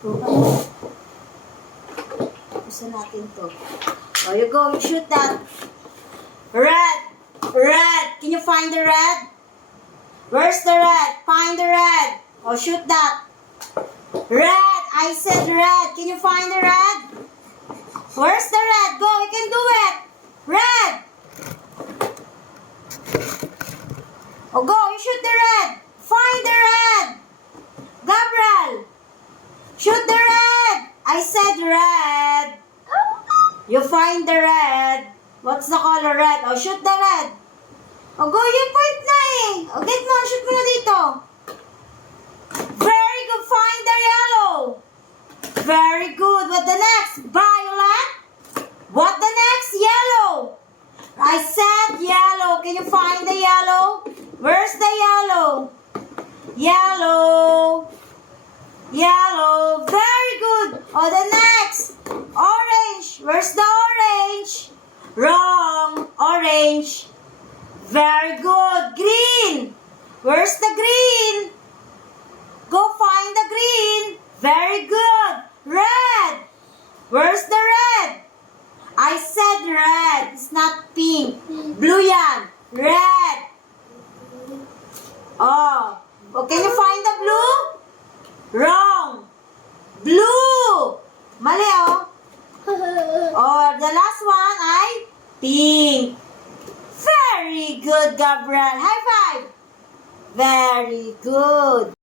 Gusto natin to. Oh, you go. You shoot that. Red. Red. Can you find the red? Where's the red? Find the red. Oh, shoot that. Red. I said red. Can you find the red? Where's the red? Go. You can do it. Red. Oh, go. You shoot the red. Find the red. Gabriel. Shoot the red. I said red. You find the red. What's the color red? Oh, shoot the red. Oh, go. Yung point na eh. Oh, get mo. Shoot mo na dito. Very good. Find the yellow. Very good. What the next? Violet. What the next? Yellow. I said yellow. Can you find the yellow? Where's the yellow? Yellow. Yellow. Very good. Oh, the next. Orange. Where's the orange? Wrong. Orange. Very good. Green. Where's the green? Go find the green. Very good. Red. Where's the red? I said red. It's not pink. Blue yan. Red. Oh. Oh, can you find the blue? Wrong. Blue. Mali, oh. Oh, the last one ay pink. Very good, Gabriel. High five. Very good.